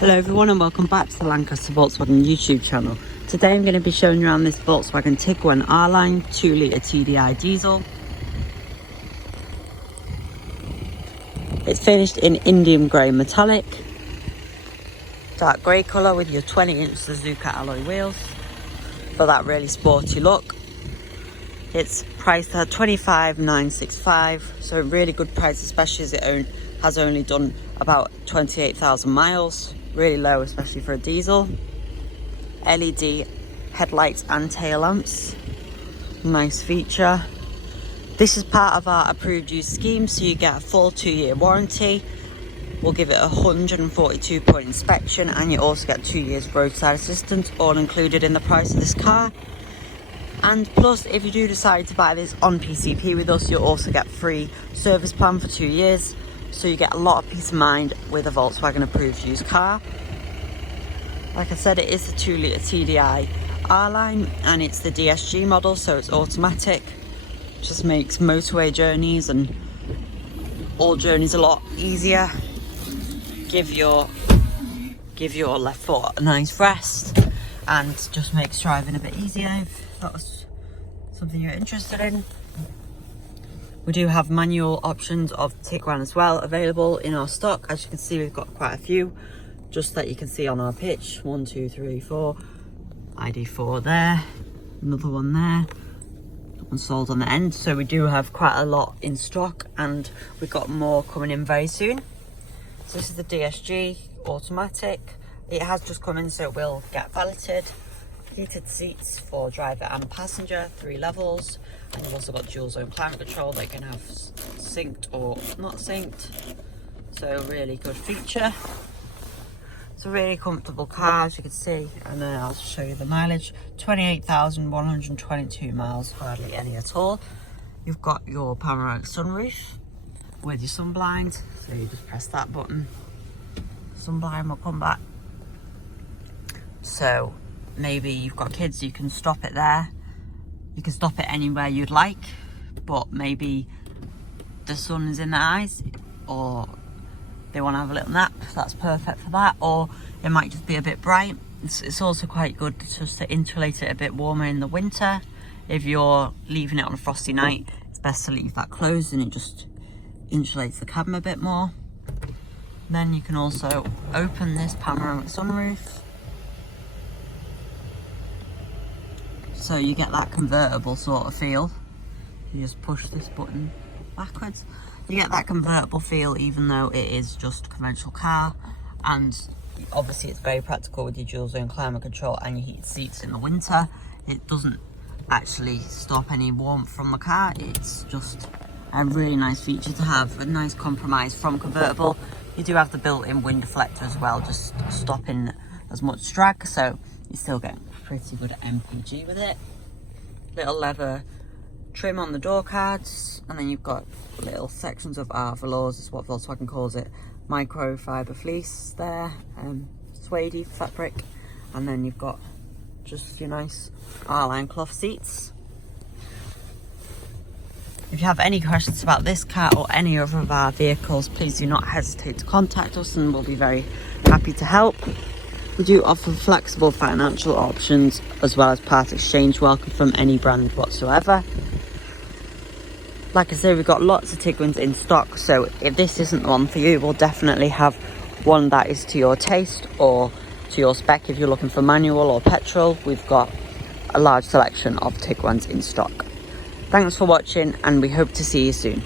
Hello everyone and welcome back to the Lancaster Volkswagen YouTube channel. Today I'm going to be showing you around this Volkswagen Tiguan R-Line 2.0 TDI diesel. It's finished in Indian grey metallic, dark grey colour with your 20-inch Suzuka alloy wheels for that really sporty look. It's priced at $25,965, so a really good price, especially as it has only done about 28,000 miles. Really low, especially for a diesel. LED headlights and tail lamps, nice feature. This is part of our approved use scheme, so you get a full 2-year warranty. We'll give it a 142-point inspection, and you also get 2 years roadside assistance, all included in the price of this car. And plus, if you do decide to buy this on PCP with us, you'll also get free service plan for 2 years. So you get a lot of peace of mind with a Volkswagen approved used car. Like I said, it is the 2.0 TDI R-Line, and it's the DSG model, so it's automatic. Just makes motorway journeys and all journeys a lot easier. Give your left foot a nice rest, and just makes driving a bit easier if that's something you're interested in. We do have manual options of Tiguan as well available in our stock. As you can see, we've got quite a few, just that you can see on our pitch. 1, 2, 3, 4. ID4 there, another one there. That one sold on the end. So we do have quite a lot in stock, and we've got more coming in very soon. So this is the DSG automatic. It has just come in, so it will get valeted. Heated seats for driver and passenger, 3 levels. And you've also got dual zone climate control. They can have synced or not synced. So really good feature. It's a really comfortable car, as you can see. And then I'll show you the mileage. 28,122 miles, hardly any at all. You've got your panoramic sunroof with your sun blind. So you just press that button. Sun blind will come back. So maybe you've got kids, you can stop it there. You can stop it anywhere you'd like, but maybe the sun is in their eyes, or they want to have a little nap. That's perfect for that. Or it might just be a bit bright. It's also quite good just to insulate it a bit warmer in the winter. If you're leaving it on a frosty night, it's best to leave that closed, and it just insulates the cabin a bit more. Then you can also open this panoramic sunroof, so you get that convertible sort of feel. You just push this button backwards. You get that convertible feel, even though it is just a conventional car. And obviously it's very practical with your dual zone climate control and your heated seats in the winter. It doesn't actually stop any warmth from the car. It's just a really nice feature to have, a nice compromise from convertible. You do have the built-in wind deflector as well, just stopping as much drag, so you still get pretty good MPG with it. Little leather trim on the door cards, and then you've got little sections of our velours, is what Volkswagen calls it, microfiber fleece there, suede fabric, and then you've got just your nice R-Line cloth seats. If you have any questions about this car or any other of our vehicles, please do not hesitate to contact us, and we'll be very happy to help. We do offer flexible financial options as well as part exchange welcome from any brand whatsoever. Like I said, we've got lots of Tiguans in stock, so if this isn't the one for you, we'll definitely have one that is to your taste or to your spec. If you're looking for manual or petrol, we've got a large selection of Tiguans in stock. Thanks for watching, and we hope to see you soon.